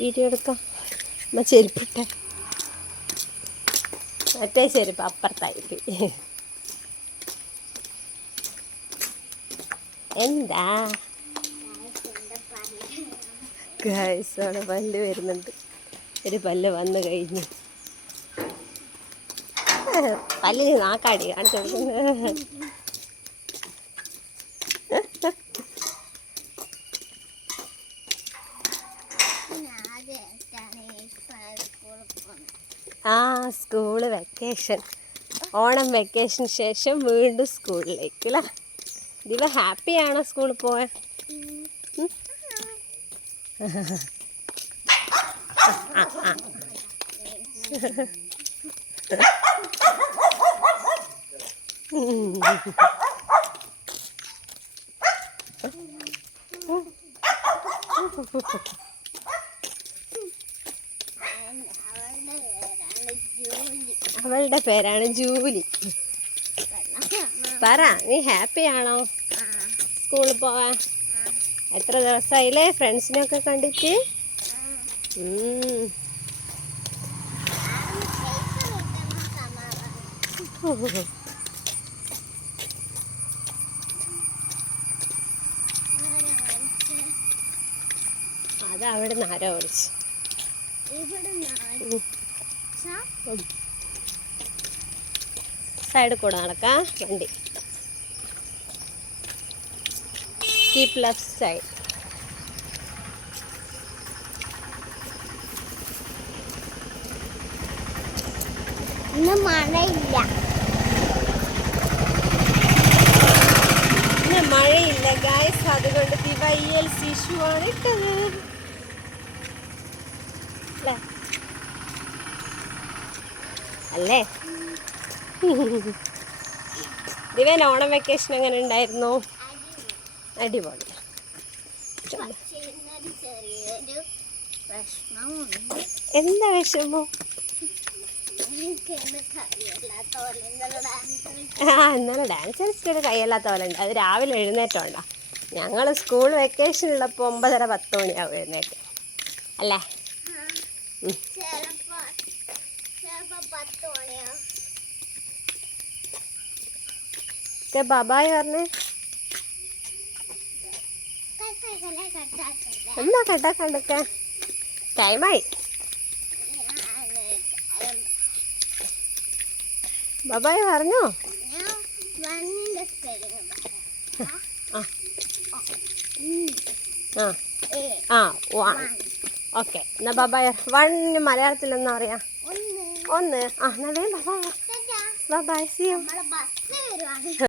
Video എടുക്കാം. എന്നാൽ ചെരുപ്പിട്ടെ, മറ്റേ ചെരുപ്പ് അപ്പുറത്തായിട്ട്. എന്താ ഗൈസോടെ പല്ല് വരുന്നുണ്ട്. ഒരു പല്ല് വന്നു കഴിഞ്ഞു. പല്ലിന് നാക്കാടി കാണിച്ചു കൊടുക്കുന്നത്. ആ സ്കൂള് വെക്കേഷൻ, ഓണം വെക്കേഷൻ ശേഷം വീണ്ടും സ്കൂളിലേക്ക് അല്ലേ? ദിവ ഹാപ്പിയാണോ സ്കൂളിൽ പോവാൻ? അവളുടെ പേരാണ് ജൂലി. പറ, നീ ഹാപ്പിയാണോ സ്കൂളിൽ പോവാൻ? എത്ര ദിവസമായില്ലേ ഫ്രണ്ട്സിനൊക്കെ കണ്ടിട്ട്? അത് അവിടെ നിന്ന് ആരോ വിളിച്ചു. സൈഡിൽ കൂടെ നടക്കാം വണ്ടി. Keep left side. ഇന്ന് മഴയില്ല. ഇന്ന് മഴയില്ല ഗായ്സ്, അതുകൊണ്ട് ദിവൈഎൽസി ഷൂ ആണ് ഇട്ടത് അല്ലേ? ദിവൻ ഓണം വെക്കേഷൻ എങ്ങനെ ഉണ്ടായിരുന്നു? അടിപൊളി. എന്താ വിഷമോ? ഇന്നലെ ഡാൻസ് കളിച്ചിട്ട് കൈയല്ലാത്ത പോലെ ഉണ്ട്. അത് രാവിലെ എഴുന്നേറ്റോണ്ടാ. ഞങ്ങൾ സ്കൂൾ വെക്കേഷൻ ഉള്ളപ്പോൾ 9:30-10 മണിയാവും എഴുന്നേറ്റ് അല്ലേ? ബാബായ് പറഞ്ഞേ എന്നാ കണ്ടാക്കണ്ടൊക്കെ ടൈമായി. ബാബായ് പറഞ്ഞോ? ഓക്കെ, എന്നാ ബാബായ് 1 മലയാളത്തിൽ എന്നാ പറയാ? 1. എന്നാ വേണ്ട. Bye bye, see U.